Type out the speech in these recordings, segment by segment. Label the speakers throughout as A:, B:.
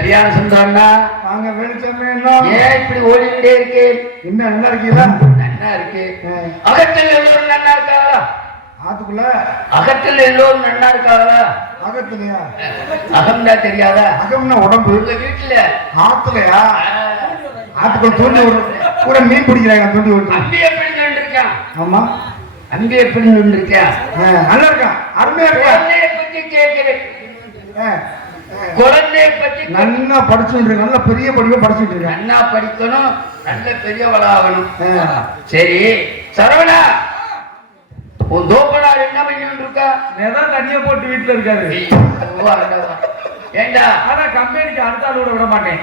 A: சரியான சொந்தம்னா வாங்க வெளிச்சமே ஏன் இப்படி ஓடிக்கிட்டே இருக்கு? என்ன நல்லா இருக்கீங்களா
B: நல்லா இருக்கு. அகத்தில் எல்லோரும் நல்லா இருக்காங்களா?
A: ஆத்துக்குள்ள?
B: அகத்தில் எல்லோரும் நல்லா இருக்காங்களா?
A: அகத்துலையா?
B: அகம்னா தெரியாதா?
A: அகம்னா உடம்பு.
B: இல்ல வீட்டுல.
A: ஆத்துலையா? ஆத்துக்குள்ள தூண்டி விடுறது கூட மீன் பிடிக்கிறாங்க தூண்டி விடுறது
B: அம்பி எப்படி இருக்கான்
A: ஆமா.
B: அம்பி எப்படி
A: சொல்லிருக்கான் நல்லா இருக்கான் அருமையா இருக்கா?
B: பத்தி கேட்கிறேன். குழந்தைய பத்தி
A: நல்லா படிச்சுட்டு இருக்க நல்ல பெரிய படிப்பா படிச்சுட்டு இருக்கேன்
B: நன்னா படிக்கணும் நல்ல பெரியவளாகணும். சரி சரவணா உன் தோப்பனார் என்ன பண்ணிட்டு இருக்கா?
C: நேதான் போட்டு வீட்டுல இருக்காரு.
B: ஏண்டா?
C: ஆனா கம்பெனிக்கு அடுத்த விட மாட்டேன்.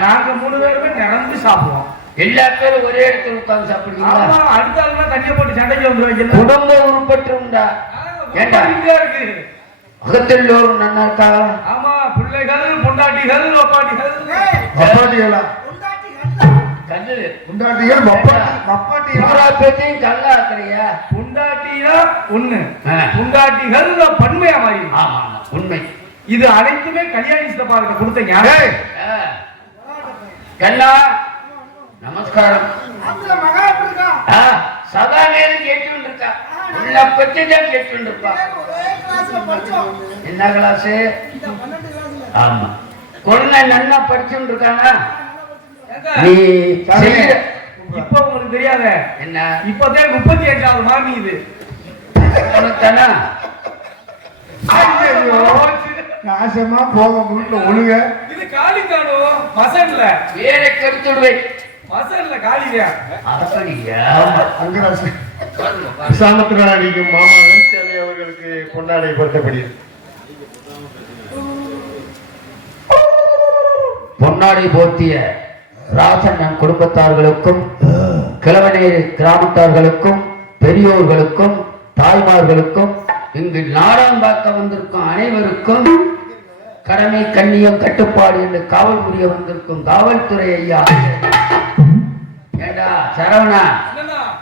C: நாங்க மூணு பேருமே நடந்து சாப்பிடுவோம்.
B: எல்லா பேரும் ஒரே இடத்துல உட்கார்ந்து சாப்பிடுறீங்களா
C: ஆமா அடுத்த ஆளுனா தண்ணிய போட்டு சண்டைக்கு வந்துருவாங்க
B: குடும்ப உருப்பட்டுருண்டா ஏண்டா?
C: இருக்கு.
B: அகத்தில் நன்னா இருக்காங்களா
C: ஆமா. பிள்ளைகள் பொண்டாட்டிகள்
B: பேத்தையும் கல்லா இருக்கிறியா
C: பொண்டாட்டியா ஒண்ணு. பொண்டாட்டிகள் பன்மையா மாறி.
B: உண்மை.
C: இது அனைத்துமே கல்யாணி சித்தப்பா கிட்ட கொடுத்தீங்க
B: நமஸ்காரம். ஆ, சதா நேரம் கேட்டு இருக்கா உள்ள பத்தி தான் கேட்டு இருப்பா என்ன கிளாஸ் ஆமா. குழந்தை நல்லா படிச்சுட்டு இருக்கானா நீ
C: இப்ப உங்களுக்கு தெரியாத?
B: என்ன?
C: இப்பதான் முப்பத்தி அஞ்சாவது மாமி இது
A: நாசமா போக வீட்டுல ஒழுங்க.
C: இது காளிதானோ மசன்ல
B: வேலை கெடுத்துடுவேன்.
C: மசன்ல காளியா
B: அப்படியா
A: அங்கராசு
B: பாருங்க, பாருங்க.
D: சாமத்திரடிக்கும் மாமா அவர்களுக்கு பொன்னாடை பொருத்தப்படுகிறது
B: பொன்னாடை போர்த்திய ராசண்ணன் குடும்பத்தார்களுக்கும் கிழவனேரி கிராமத்தார்களுக்கும் பெரியோர்களுக்கும் தாய்மார்களுக்கும் இங்கு நாடகம் பார்க்க வந்திருக்கும் அனைவருக்கும் கடமை கண்ணியம் கட்டுப்பாடு என்று காவல் புரிய வந்திருக்கும் காவல்துறை ஐயா. ஏண்டா சரவணா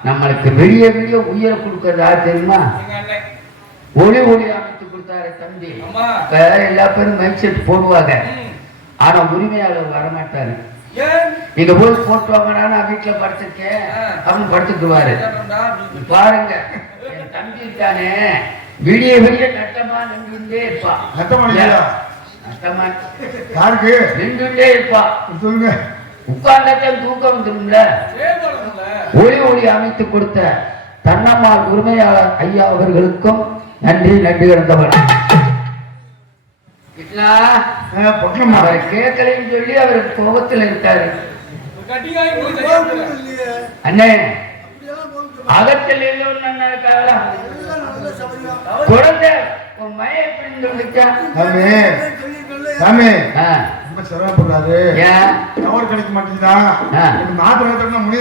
B: நம்மளுக்கு வெளிய வெளிய உயிரை கொடுக்கறது யார் தெரியுமா? ஒளி ஒளி அமைத்து கொடுத்தாரு தம்பி. எல்லா பேரும் மைக் செட் போடுவாங்க. ஆனா உரிமையாளர் வரமாட்டாரு.
C: ஏன்?
B: நீங்க போய் போட்டு வாங்கடா நான் வீட்டுல படுத்திருக்கேன். அப்படின்னு படுத்துக்குவாரு. பாருங்க என் தம்பி இருக்கானே விடிய விடிய நட்டமா நின்றுட்டே இருப்பா.
A: நட்டமா?
B: நட்டமா
A: யாருக்கு?
B: நின்றுட்டே இருப்பா.
A: சொல்லுங்க.
B: உட்கார்ந்தாத்தான் தூக்கம்
C: சேர்ந்தோம்ல.
B: ஒளி ஒளி அமைத்து கொடுத்த தன்னம்மாள் உரிமையாளர் ஐயா அவர்களுக்கும் நன்றி நன்றி இழந்தவர்
A: பொட்டணமா
B: அவர் கேட்கலைன்னு சொல்லி அவர் கோபத்தில் இருக்காரு. அண்ணே அகத்தில் இருக்காங்களா? குழந்தை உன் மய எப்படி சொல்லிச்சா?
A: சாமி சாமி
B: ஆ,
A: ரொம்ப சிரமப்படுறாரு
B: ஏன்?
A: டவர் கிடைக்க மாட்டேங்குதா. எனக்கு மாத்திரை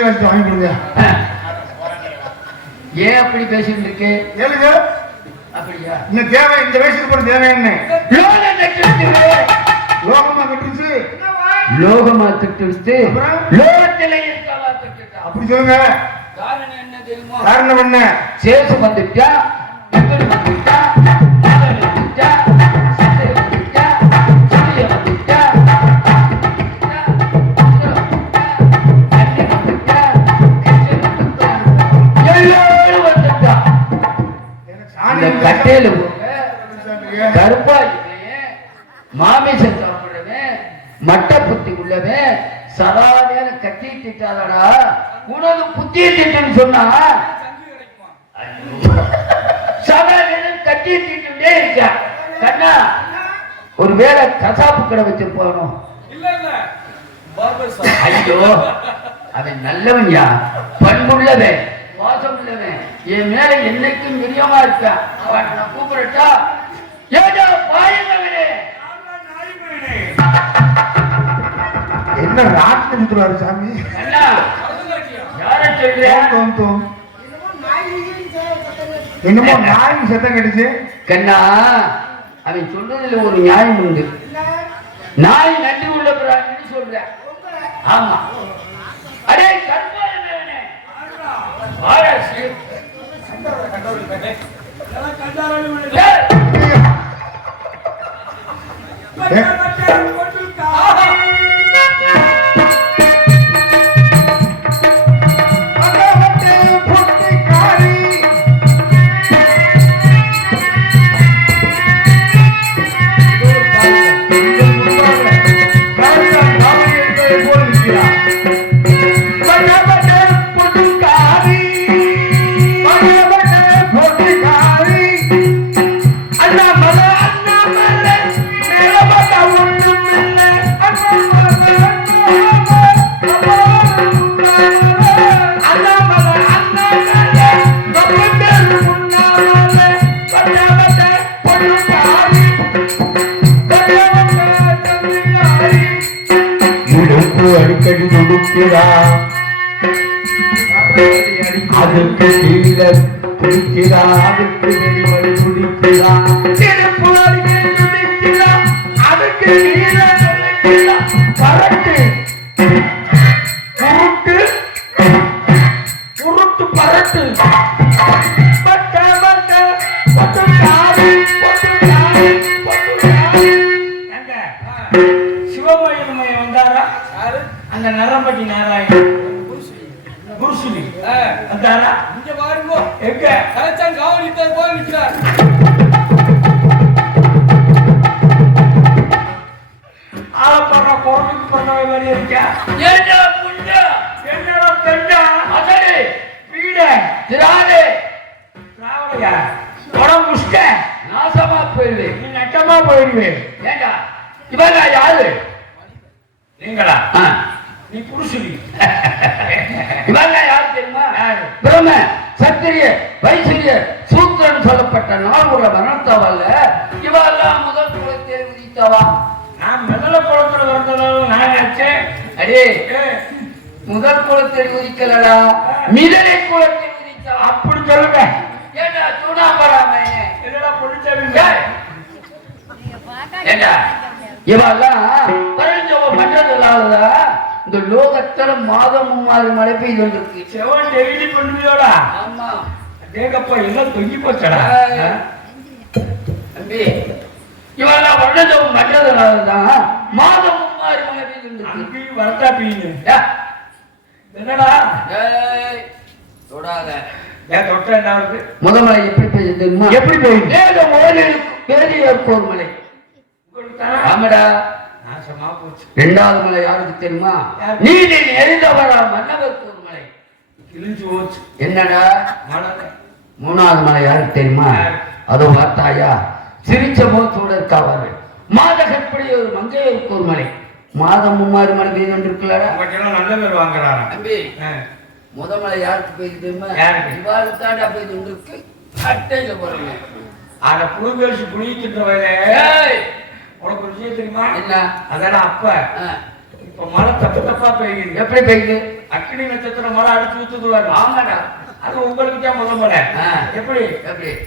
A: வச்சு வாங்கி கொடுங்க.
B: ஏன் அப்படி பேசிட்டு இருக்கு?
A: ஏழுங்க.
B: அப்படியா?
A: இந்த தேவை இந்த வயசுக்கு போற தேவை என்ன. லோகமா கட்டுருச்சு.
B: லோகமா திட்டு
A: அப்புறம்?
B: லோகத்திலே
A: அப்படி சொல்லுங்க.
B: காரணம் என்ன தெரியுமா?
A: காரணம் என்ன?
B: சேசு வந்துட்டா வந்துட்டா வந்துட்டா சந்தை வந்துட்டா சூரிய வந்துட்டா மட்டை புத்தி உள்ளவன் நேரம் கத்தி திட்டாதடா உனக்கு புத்திய திட்டுன்னு சொன்னா? சதாதேன கத்தி திட்டுட்டே இருக்கா. கண்ணா ஒருவேளை கசாப்பு கடை வச்சு போகணும்.
C: இல்ல
B: ஐயோ அவன் நல்லவன்யா பண்புள்ளவன் வாசம் உள்ளவன் என் மேல என்னைக்கும் பிரியமா இருக்கான் அவன் நான் கூப்பிடட்டா? ஏதோ பாயுங்கவனே
A: என்ன ராட்டு சுத்துறாரு சாமி. என்னமோ நாய் சத்தம் கடிச்சு
B: கண்ணா அவன் சொல்றதுல ஒரு நியாயம் உண்டு. நாய் நன்றி உள்ள பிராணின்னு சொல்றேன் ஆமா. அடே கர்ப்பாயனே
A: É? பட்ட பட்டு சாரி பட்டு சாரி பட்டு சாரி எங்க சிவமயமய வந்தாரா? அந்த நரம்பட்டி நாராயணன். வந்தாரா?
C: இங்க பாருங்க.
A: எங்க?
C: கலைச்சான் காவலித்தார் போல் நிற்கிறார்.
A: ஆளப்படுற குரலுக்கு பண்ணவே மாதிரி இருக்கா?
B: ஏண்டா புண்டா?
A: என்னடா பெண்டா
B: அதே
A: வீட?
B: திராடே
A: ராவலையா உடம்பு முஷ்ட
B: நாசமா போயிடுவே
A: நீ நட்டமா போயிடுவேன்
B: ஏண்டா? இவன் யாரு?
A: நீங்களா. நீ புருஷுலி
B: இவன் யாரு தெரியுமா
A: யாரு?
B: பிரம்ம சத்திரிய வைசிரிய சூத்திரன் சொல்லப்பட்ட நால்வர வனத்தவல்ல இவெல்லாம் முதல் குலத்தை விதித்தவா
A: நான் முதல்ல குளத்துல வந்ததாலும் நான் நினைச்சேன்
B: அடே முதல் குலத்தில் உதிக்கலடா? மிதலை குலத்தில் உதித்தவா?
A: அப்படி சொல்லுங்க.
B: ஏண்டா சூடாபராமே
A: என்னடா பொடிச்சாமி
B: ஏய், ஏண்டா? இவெல்லாம் பரஞ்சவ பண்றதுனால இந்த லோகத்துல மாதம் மும்மாறு மழை பெய்து வந்திருக்கு.
A: செவன் டெய்லி பண்ணுவியோடா?
B: ஆமா
A: தேகப்பா எல்லாம் தொங்கி போச்சடா?
B: தம்பி. இவெல்லாம் வண்ணஜபம் பண்றதுனாலதான் மாதம் மும்மாறு மழை பெய்து வந்திருக்கு
A: அங்கி வரதா பீனு
B: ஏ,
A: என்னடா?
B: ஏய், தொடாத.
A: ஏன் தொட்ட என்ன
B: முதமலை எப்படி பெய்யுது தெரியுமா
A: எப்படி பெய்யுது?
B: மேலும் ஓரில் வேதியர் போர் மலை.
A: உங்களுக்கு தானே?
B: ஆமாடா.
A: நாசமா போச்சு.
B: இரண்டாவது மலை யாருக்கு தெரியுமா? நீதி எரிந்தவரா மன்னவர் மலை
A: போச்சு.
B: என்னடா? மூணாவது மலை யாருக்கு தெரியுமா? அதோ பார்த்தாயா? சிரிச்ச முகத்தோட இருக்காவாரு மாதகப்படி ஒரு மங்கையருக்கு ஒரு மலை. மாதம் மும்மாறு மலை பெய்து இருக்குல்லடா
A: நல்ல பேர் வாங்குறாராம்
B: தம்பி. முத மலை யாருக்கு பெய்து தெரியுமா? இவாளுக்கு தாண்டா பெய்து இருக்கு அட்டையில போறீங்க.
A: அத புழு பேசி புளிக்கின்ற வயலே உனக்கு ஒரு விஷயம் தெரியுமா?
B: என்ன?
A: அதெல்லாம் அப்ப. இப்ப மழை தப்பு தப்பா பெய்யுது.
B: எப்படி பெய்யுது?
A: அக்னி நட்சத்திரம் மழை அடிச்சு ஊத்துதுவாரு.
B: ஆமாடா.
A: அது உங்களுக்கு தான் முத மழை
B: ஆ.
A: எப்படி?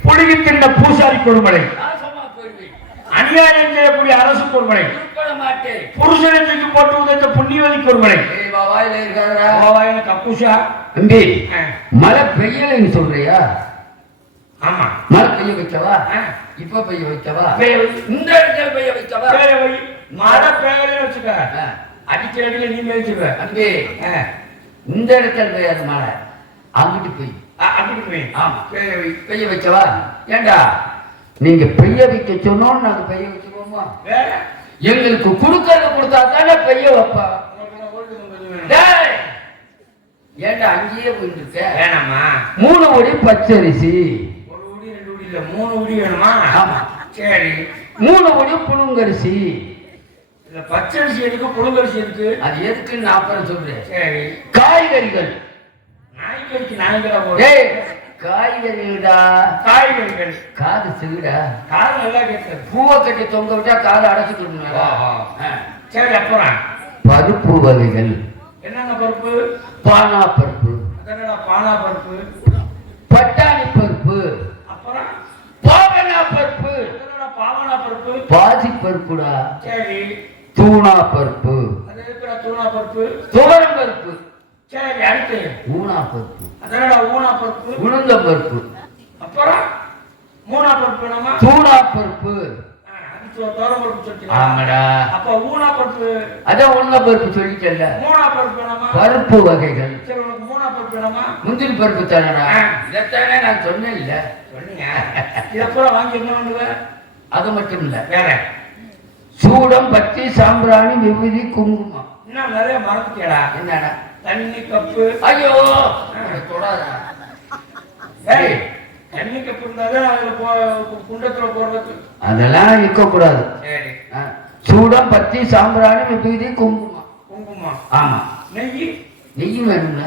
A: புழுகி
B: நாசமா போயிடுவேன்
A: அநியாயம் செய்யக்கூடிய
B: உட்பட மாட்டேன்.
A: புருஷனை தூக்கி போட்டு உதைத்த புண்ணியவதிக்கு ஒரு மழை
B: ஏய், வா, வாயில இருக்காதடா.
A: கோவாயில கப்பூஷா
B: தம்பி. மழை பெய்யலைன்னு சொல்றியா?
A: ஆமா.
B: மழை பெய்ய
A: ஆ.
B: இப்ப பெய்ய வைக்கவா
A: பெய்ய வை.
B: இந்த இடத்துல பெய்ய வைக்கவா
A: பேரை வை. மழை பெய்யலன்னு வச்சுக்க. அடிக்கிற அடியில நீ மேய்ச்சுக்க
B: தம்பி. இந்த இடத்துல பெய்யாத மழை. அங்கிட்டு பெய்.
A: அ- அப்படி போய்.
B: ஆமா.
A: பெய்ய வை.
B: பெய்ய வைக்கவா ஏண்டா? நீங்க பெய்ய வைக்க சொன்னோம் நாங்க பெய்ய வச்சுக்கோமா
A: வேற.
B: எங்களுக்கு கொடுக்கறத கொடுத்தா தானே பெய்ய வைப்பா! ஏண்டா அங்கேயே போயிட்டு இருக்க
A: வேணாமா?
B: மூணு ஒடி பச்சரிசி.
A: ஒரு உடி ரெண்டு உடி இல்ல மூணு உடி வேணுமா?
B: ஆமா.
A: சரி.
B: மூணு ஒடி புழுங்கரிசி.
A: இதுல பச்சரிசி இருக்கு புழுங்கரிசி இருக்கு
B: அது எதுக்குன்னு நான் அப்புறம் சொல்றேன்.
A: சரி.
B: காய்கறிகள்.
A: நாய்க்கறிக்கு நாய்க்கடா
B: ஏய்
A: போடு
B: காய்கறிடா
A: காய்கறிகள்.
B: காது சிவிடா
A: காரம் நல்லா கேட்குது.
B: பூவை கட்டி தொங்க விட்டா காது
A: ஆஹா. சரி அப்புறம்?
B: பருப்பு வகைகள்.
A: என்னென்ன பருப்பு?
B: பானா பருப்பு
A: அதனடா பானா பருப்பு
B: பட்டாணி பருப்பு.
A: அப்புறம்?
B: பாவனா பருப்பு.
A: பாவனா பருப்பு?
B: பாசி பருப்புடா
A: சரி.
B: தூணா பருப்பு
A: தூணா பருப்பு
B: துவரம் பருப்பு
A: சரி அடுத்து
B: ஊனா பருப்பு
A: அதனடா ஊனா பருப்பு
B: உளுந்த பருப்பு
A: அப்புறம் மூணா பருப்பு வேணாமா
B: தூணா பருப்பு
A: பருப்பு
B: வகைகள். முந்திரி பருப்பு தானடா. இதைத்தானே நான் சொன்னேன் இல்ல
A: சொன்னீங்க இதை பூரா வாங்கி
B: அது மட்டும் இல்ல.
A: வேற.
B: சூடம் பத்தி சாம்பிராணி விபூதி குங்குமம்.
A: இன்னும் நிறைய மறந்துட்டேடா
B: என்னடா?
A: தண்ணி கப்பு.
B: ஐயோ! தொடாதடா.
A: ஏய், தண்ணி கப்பு இருந்தாதான் அதுல போ குண்டத்துல போடுறதுக்கு
B: அதெல்லாம் இருக்க கூடாது
A: சரி
B: சூடம் பத்தி சாம்பிராணி விபூதி குங்குமம்.
A: குங்குமம்.
B: ஆமா.
A: நெய்?
B: நெய்யும் வேணும்ல?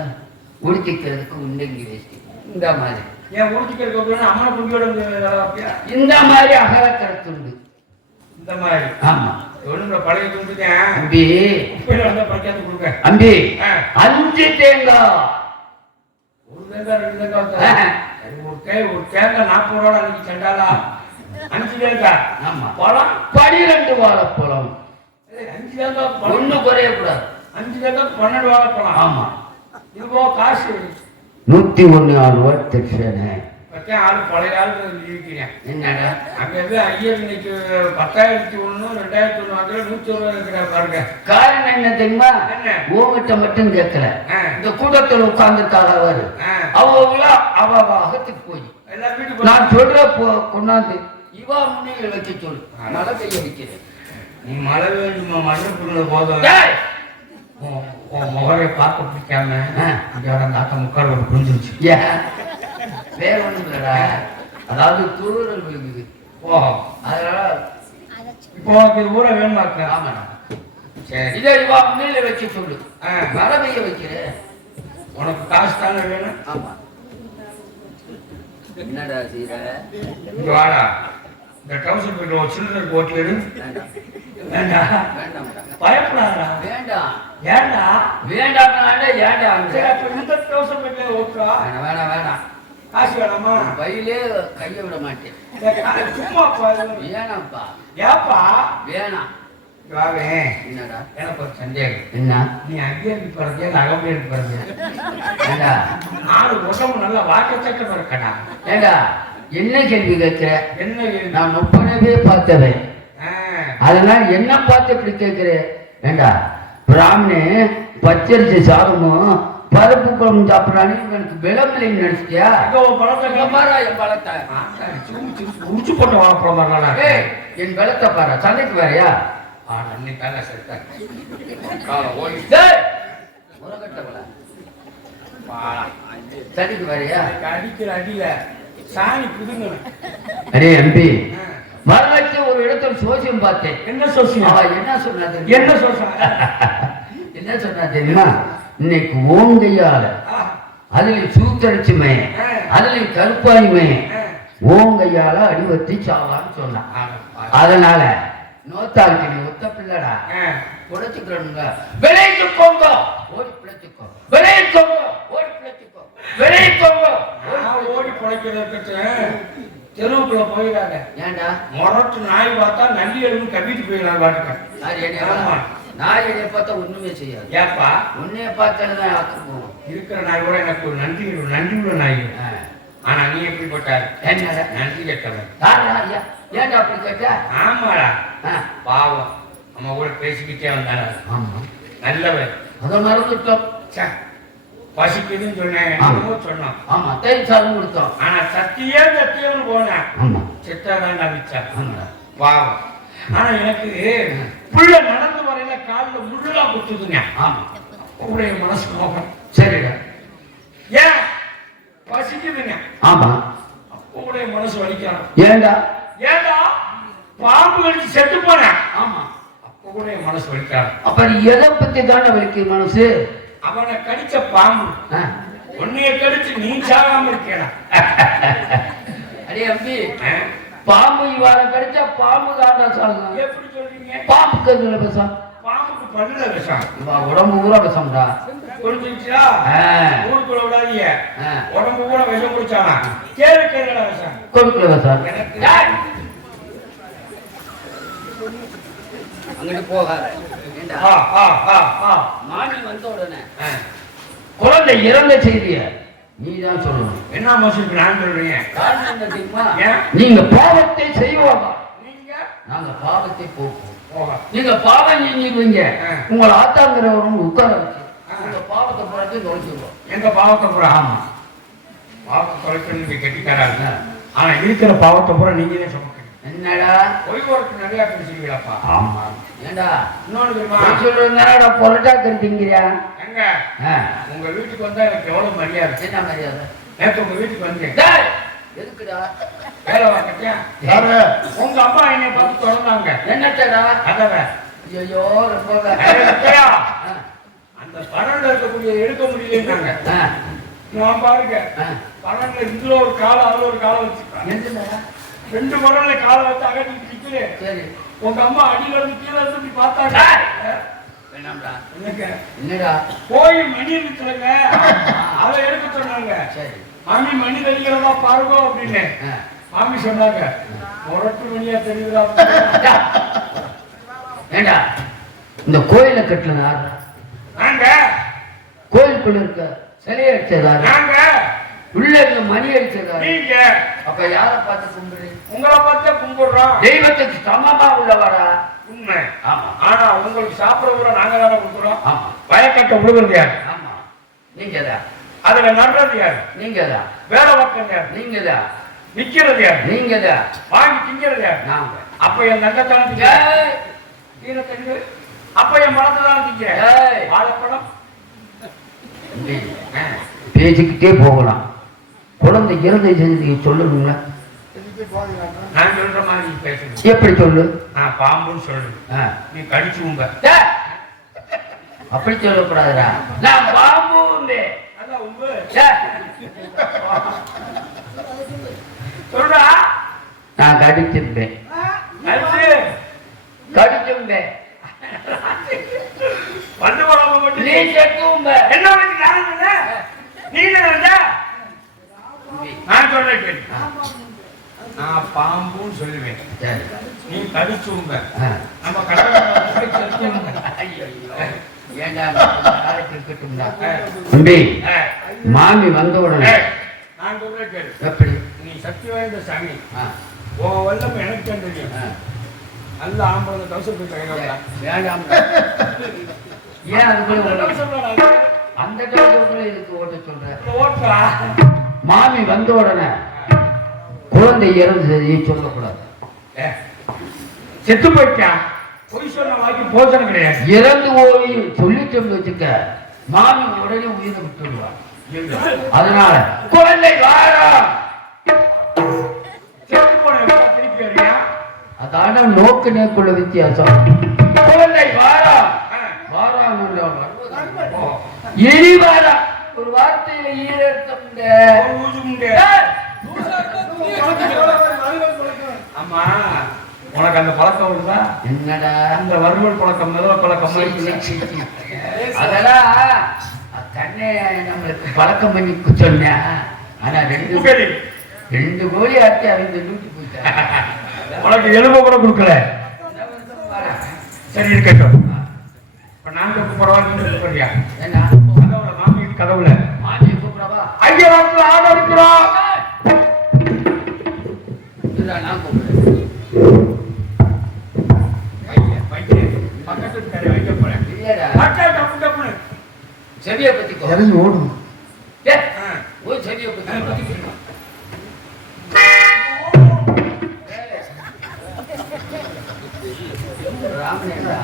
B: உடுத்திக்கிறதுக்கு உண்டங்கி வேஷ்டி. இந்த மாதிரி.
A: ஏன் ஊட்டிக்கிறதுக்கு அம்மனை குண்டியோட இந்த அப்படியா?
B: இந்த மாதிரி அகலக்கரத்துண்டு.
A: இந்த மாதிரி.
B: ஆமா.
A: ஒண்ணுங்க பழைய துண்டுதான்
B: அம்பி
A: குப்பையில வந்தா பறிக்காது கொடுக்க.
B: அம்பி. அஞ்சு தேங்காய்
A: ஒரு தேங்காய் ரெண்டு தேங்காய். ஒரு கை ஒரு தேங்காய் நாற்பது ரூபா அன்னைக்கு சண்டாலா அஞ்சு தேங்காய்
B: ஆமா.
A: பழம்?
B: பனிரெண்டு வாழைப்பழம்
A: அஞ்சு தேங்காய் பழம்.
B: ஒண்ணு குறையக்கூடாது.
A: அஞ்சு தேங்காய் பன்னெண்டு ரூபா பழம்.
B: ஆமா.
A: இது போக காசு.
B: நூத்தி ஒண்ணு ஆறு ரூபாய் தட்சணை
A: பத்தே ஆளு பழைய ஆளு இருக்கிறேன்
B: என்னடா?
A: அங்க இருந்து ஐயர் இன்னைக்கு பத்தாயிரத்தி ஒண்ணு ரெண்டாயிரத்தி ஒண்ணு வாங்கல ஒரு ரூபா இருக்கிற பாருங்க.
B: காரணம் என்ன தெரியுமா? உங்ககிட்ட மட்டும் கேட்கல. இந்த கூட்டத்தில் உட்கார்ந்துட்டாள் அவரு.
A: ஆ.
B: அவங்க அவ அவ அகத்துக்கு போய்.
A: எல்லா வீட்டுக்கு
B: நான் சொல்ற கொண்டாந்து இவா முன்னையில் வைக்க சொல்லு. மழை பெய்ய வைக்கிறேன்.
A: நீ மழை வேண்டுமா? மழை புரிஞ்ச போதும்! உன் முகரை பார்க்க பிடிக்காம. இதோட அந்த ஆத்தா முக்கால் புரிஞ்சிருச்சு.
B: ஒண்ணும் இல்லடா. அதாவது தூரல் விழுகுது
A: ஓ
B: அதனால
A: இப்போ இது ஊரை வேணுமா இருக்கா
B: ஆமாடா.
A: சரி.
B: இதை இவா முன்னையில் வைக்க சொல்லு. மழை பெய்ய வைக்கிறேன்
A: உனக்கு காசு தானே வேணும்?
B: ஆமா. என்னடா செய்யற
A: இங்க வாடா. இந்த டவுசர் போயிட்டு ஒரு சில்லறை ஓட்டில் எடு
B: வேண்டாம்
A: வேண்டாம் பயப்படாதா
B: வேண்டாம்
A: ஏண்டா
B: வேண்டாம்.
A: அப்ப இந்த டவுசர் போயிட்டு ஓட்டுறா.
B: வேணாம் வேணாம் வேணாம்.
A: காசு வேணாமா?
B: பையிலே கைய விட மாட்டேன்.
A: இந்த கா- சும்மா பாரு.
B: வேணாம்ப்பா.
A: ஏப்பா?
B: வேணாம். என்னடா?
A: எனக்கு ஒரு சந்தேகம்.
B: என்ன?
A: நீ அங்கேயே இருக்கு பிறகு அகமே இருக்கு பிறகு
B: ஏண்டா?
A: ஆளு உடம்பு நல்லா வாக்கத்தக்க இருக்கடா.
B: ஏண்டா? என்ன கேள்வி கேட்கிற?
A: என்ன?
B: நான் முப்பனவே பார்த்தவன்.
A: ஆ,
B: அதனால என்ன பார்த்து இப்படி கேட்கிற? ஏண்டா? பிராமணே பச்சரிசி சாதமும் பருப்பு குழம்பு சாப்பிட்றான்னு இவனுக்கு விளம்பரம்
A: ஒரு பழத்தை உரிச்சு போட்டு வாழைப்பழம்
B: என் பலத்தை பாரு சந்தைக்கு வேறையா டேய், முரகட்டவள. சந்தைக்கு வேறையா
A: அடிக்கிற அடியில சாணி புதுங்கணும்
B: அடே எம்பி வரலாற்று ஒரு இடத்துல சோசியம் பார்த்தேன்.
A: என்ன சோசியம்?
B: என்ன சொன்னா தெரியுமா?
A: என்ன சோசியம்?
B: என்ன சொன்னா தெரியுமா? இன்னைக்கு ஓங்கையால அதுல சூத்தரிச்சுமே அதுல கருப்பாயுமே ஓங்கையால அடிவத்தி சாவான்னு சொன்னான். அதனால நோத்தாளுக்கு நீ ஒத்த பிள்ளடா புழைச்சுக்கிறோங்க விளைச்சுக்கோங்க ஓடி பிழைச்சுக்கோ. விளைச்சுக்கோங்க ஓடி பிழைச்சுக்கோ. விளைச்சுக்கோங்க
A: நான் ஓடி பிழைக்கிறதுக்கு தெருவுக்குள்ள போயிடாங்க
B: ஏன்டா?
A: முரட்டு நாய் பார்த்தா நல்லி எலும்பு கவிட்டு போயிடலாம் பாட்டுக்க. ஆமா.
B: பார்த்தா- பார்த்தா ஒண்ணுமே செய்யாது.
A: ஏப்பா?
B: உன்னைய பார்த்தாலும் ஆக்குவோம்
A: இருக்கிற நாய் கூட எனக்கு ஒரு நன்றி நன்றி உள்ள நாய் ஆனா நீ எப்படி போட்டாரு
B: என்னடா?
A: நன்றி கேட்டவன்?
B: ஏ- ஏன்டா அப்படி கேட்ட?
A: ஆமாடா. பாவம். நம்ம கூட பேசிக்கிட்டே வந்தாரு
B: ஆமா.
A: நல்லவன்
B: அதை மறந்துட்டோம்.
A: ச்சே, பசிக்குதுன்னு சொன்னேன். சொன்னோம்.
B: ஆமா தயிர் சாதம் கொடுத்தோம்.
A: ஆனா சத்தியம் சத்தியம்னு போனேன் நம்பிச்சா
B: ஆமாடா.
A: பாவம். ஆனா எனக்கு புள்ள நடந்து வரையில காலில் முள்ளா குத்துதுங்க.
B: ஆமா.
A: உங்களுடைய மனசு நோக்கம்
B: சரிடா
A: ஏன்? பசிக்குதுங்க.
B: ஆமா.
A: உங்களுடைய மனசு வலிக்கிறான்
B: ஏண்டா?
A: ஏண்டா? பாம்பு கடிச்சு செத்து போனேன்
B: ஆமா.
A: என் மனசு வலிக்கிறான்
B: அப்ப எதை பத்தி தானே வலிக்கு மனசு?
A: அவனை கடிச்ச பாம்பு. உன்னைய கடிச்சு நீ சாகாம இருக்கேடா.
B: அடே அம்பி. பாம்பு இவாள கிடைச்சா பாம்பு தாண்டா சாகும்
A: எப்படி சொல்றீங்க
B: பாம்புக்கு எதுல விஷம்
A: பாம்புக்கு பல்லுல விஷம்
B: இவா உடம்பு பூரா விஷம்டா
A: புரிஞ்சுச்சா. ஊருக்குள்ள விடாதீங்க. உடம்பு கூட விஷம் குடிச்சானா கேளு கேளுடா விஷம்
B: கொடுக்கல விஷம்! அங்கிட்டு போகாத ஏண்டா?
A: ஆ, ஆ, ஆ, ஆ.
B: மாமி வந்த உடனே. குழந்தை இறந்த செய்திய நீ தான் சொல்லணும்.
A: என்ன மோசத்துக்கு நான் சொல்றீங்க
B: காரணம் தெரியுமா நீங்க பாவத்தை செய்வாங்க
A: நீங்க?
B: நாங்க பாவத்தை போக்குவோம்.
A: போக
B: நீங்க பாவம்
A: ஆ.
B: உங்களை ஆத்தாங்கிறவரும் உட்கார வச்சு உங்க பாவத்தை புறத்து நுழைச்சிருவோம்
A: எங்க பாவத்தை பூரா
B: ஆமா.
A: பாவத்தை தொலைக்கணும் நீங்க கெட்டிக்காராங்க ஆனா இருக்கிற பாவத்தை பூரா நீங்களே சுமக்கணும்.
B: என்னடா?
A: பொய் ஒர்க்கு நிறைய பேசுவீங்களாப்பா
B: ஆமா. ஏண்டா?
A: இன்னொன்னு தெரியுமா?
B: பொய் சொல்றதுனால பொருட்டா கருத்தீங்கிறியா
A: எங்க? உங்க வீட்டுக்கு வந்தா எனக்கு எவ்வளவு மரியாதை?
B: என்ன மரியாதை?
A: நேற்று உங்க வீட்டுக்கு வந்தேன்.
B: எதுக்குடா?
A: வேலை
D: யாரு?
A: உங்க அம்மா என்னை பார்த்து தொடர்ந்தாங்க
B: என்னட்டடா
A: கதவை
B: ஐயோ ரொம்ப
A: அந்த பரன்ல இருக்கக்கூடிய எடுக்க முடியலன்னாங்க. நான் பாருங்க. பரன்ல இதுல ஒரு காலம் அதுல ஒரு காலம் வச்சுருக்காங்க
B: எதுலடா?
A: ரெண்டு பரன்ல காலை வச்சு அகட்டி நிக்குது
B: சரி.
A: உங்க அம்மா அடியில இருந்து கீழே இருந்து பார்த்தாங்க.
B: வேணாம்டா.
A: என்னங்க?
B: என்னடா?
A: போய் மணி இருக்குல்லங்க அதை எடுக்க சொன்னாங்க.
B: சரி.
A: மாமி மணி தெரிகிறதா பாருங்க அப்படின்னு. மாமி சொன்னாங்க. முரட்டு மணியா தெரியுதா.
B: ஏண்டா? இந்த கோயிலை கட்டல
A: நாங்க.
B: கோயிலுக்குள்ள இருக்க சிலையை அடிச்சதாரு
A: நாங்க.
B: உள்ள இருந்த மணி அடிச்சதாரு
A: நீங்க.
B: அப்ப யாரை பார்த்து கும்பிடுறீங்க?
A: உங்களை பார்த்தே கும்பிடுறோம்.
B: தெய்வத்துக்கு சமமா உள்ளவரா?
A: உண்மை.
B: ஆமா.
A: ஆனா உங்களுக்கு சாப்பிட கூட நாங்க தானே கொடுக்குறோம்.
B: ஆமா.
A: வயக்கட்ட விடுகிறது யார்?
B: ஆமா. நீங்கதான்
A: அதுல நடுறது யார்?
B: நீங்கதான்
A: வேலை பார்க்கறது யார்?
B: நீங்கதான்
A: நிக்கிறது யார்?
B: நீங்கதான்
A: வாங்கி திங்கிறது யார்?
B: நாங்க.
A: அப்ப என் தங்கத்தான தங்கு. அப்ப என் பழத்தை தான் திங்க. வாழைப்பழம்.
B: பேசிக்கிட்டே போகலாம். குழந்தை இறந்தை செஞ்சு சொல்லணுங்களா
A: நான் சொல்ற மாதிரி நீ பேசணும்
B: எப்படி சொல்லு?
A: நான் பாம்புன்னு சொல்லணும்
B: ஆ.
A: நீ கடிச்சு உங்க
B: அப்படி சொல்லக்கூடாதுடா. நான்
A: உங்க
B: டேய்,
A: சொல்றா.
B: நான் கடிச்சிருந்தேன்
A: கடிச்சு.
B: கடிச்சிருந்தேன்
A: வந்து
B: நீ செத்தும்ப
A: என்ன நீ நான் சொல்றேன் நான் பாம்புன்னு சொல்லுவேன்
B: சரி.
A: நீ கடிச்சு உங்க
B: ஆ.
A: நம்ம.
B: தம்பி மாமி வந்த உடனே
A: நான் சொல்றேன்
B: எப்படி
A: நீ சக்தி வாய்ந்த சாமி உன் வல்லம் எனக்கு தெரியும். நல்ல ஆம்பளை விடா.
B: வேண்டாம்டா. ஏன்
A: அந்த
B: டோக்குள்ள இதுக்கு ஓட்ட சொல்ற
A: ஓட்டுறா.
B: மாமி வந்த உடனே குழந்தை இறந்தது சொல்லக்கூடாது.
A: ஏ, செத்து போயிட்டான் பொய் சொன்ன வாக்கி போச்சனை கிடையாது.
B: இறந்து போய் சொல்லிட்டோம்னு வச்சுக்க மாமி உடனே உயிரை விட்டுடுவா அதனால குழந்தை வாரா! அதான நோக்கு நேக்குள்ள வித்தியாசம். குழந்தை வாரா!
A: ஆ.
B: வாராம் இனி வாரா! ஒரு வார்த்தையில ஈரத்தம்.
A: ஆமா. உனக்கு அந்த பழக்கம் வருதா
B: என்னடா?
A: அந்த வறுவல் பழக்கம் முதல் பழக்கம்.
B: அதெல்லாம் கண்ணே நம்மளுக்கு பழக்கம் பண்ணி சொன்னேன் ஆனா ரெண்டு
A: உகரி.
B: ரெண்டு கோழி ஆச்சு அவங்க நூற்றி போயிட்டாங்க
A: உனக்கு எலும்பு கூட கொடுக்கல. சரி இருக்கட்டும் இப்ப நான் கூப்பிடவா? நீங்க கூப்பிடுறியா
B: என்ன
A: கதவுல மாமி
B: கூப்பிடவா?
A: ஐயா வந்து அக்கா டப்பு டப்புன்னு.
B: செவியை பத்தி
D: இறங்கி ஓடும்.
B: ஓ செவியை பத்தி. ராமனேடா.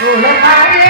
E: Oh,